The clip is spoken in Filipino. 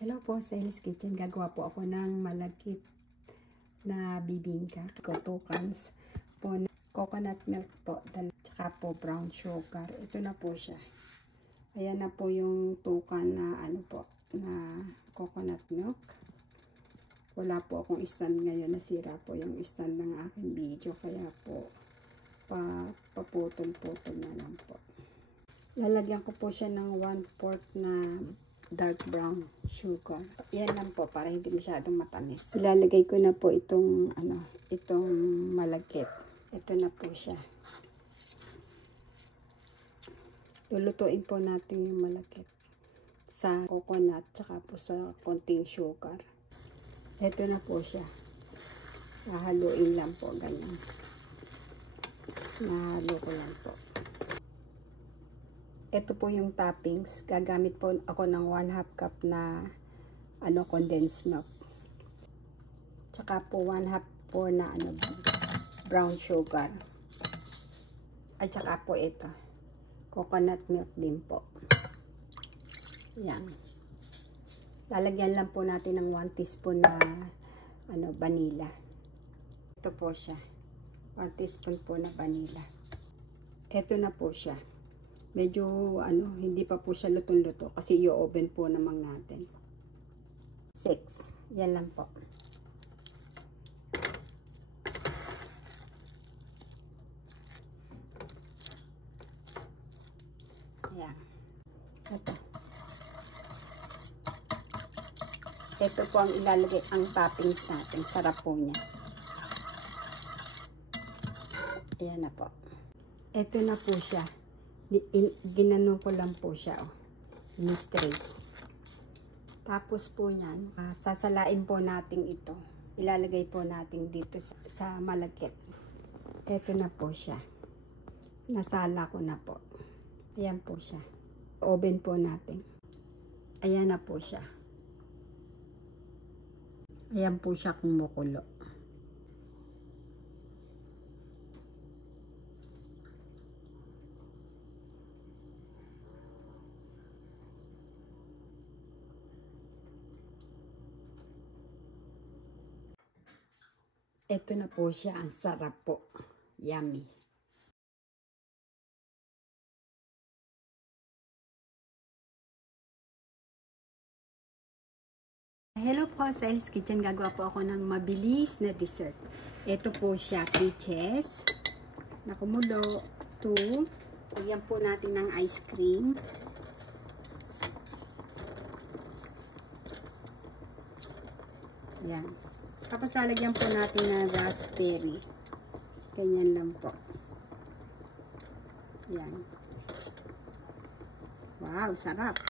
Hello po sa Ellis Kitchen. Gagawa po ako ng malagkit na bibingka. 2 cans po na coconut milk po. Tsaka po brown sugar. Ito na po siya. Ayan na po yung 2 can na na coconut milk. Wala po akong stand ngayon. Nasira po yung stand ng aking video. Kaya po paputol-putol na lang po. Lalagyan ko po siya ng 1/4 na dark brown sugar. Yan lang po para hindi masyadong matamis. Ilalagay ko na po itong malagkit. Ito na po siya. Lulutuin po natin yung malagkit sa coconut tsaka po sa konting sugar. Ito na po siya. Hahaluin lang po ganyan. Nahalo ko lang po. Ito po yung toppings. Gagamit po ako ng 1/2 cup na condensed milk. Tsaka po 1/2 po na brown sugar. At tsaka po ito. Coconut milk din po. Yan. Lalagyan lang po natin ng 1 teaspoon na vanilla. Ito po siya. 1 teaspoon po na vanilla. Ito na po siya. Medyo hindi pa po siya lutong-luto kasi i-oven po naman natin. 6. Yan lang po. Ayan. Ito po ang ilalagay ang toppings natin. Sarap po niya. Ayan na po. Ito na po siya. Ginano ko lang po siya, straight. Tapos po niyan, sasalain po natin ito. Ilalagay po natin dito sa malagkit. Ito na po siya. Nasala ko na po. Ayan po siya. Oven po natin. Ayan na po siya. Ayan po siya kumukulo. Ito na po siya. Ang sarap po. Yummy. Hello po sa Ellis Kitchen. Gagawa po ako ng mabilis na dessert. Ito po siya. Peaches. Na kumulo. 2. Lagyan po natin ng ice cream. Yan. Tapos lalagyan po natin ng raspberry. Ganyan lang po. Yan. Wow, sarap.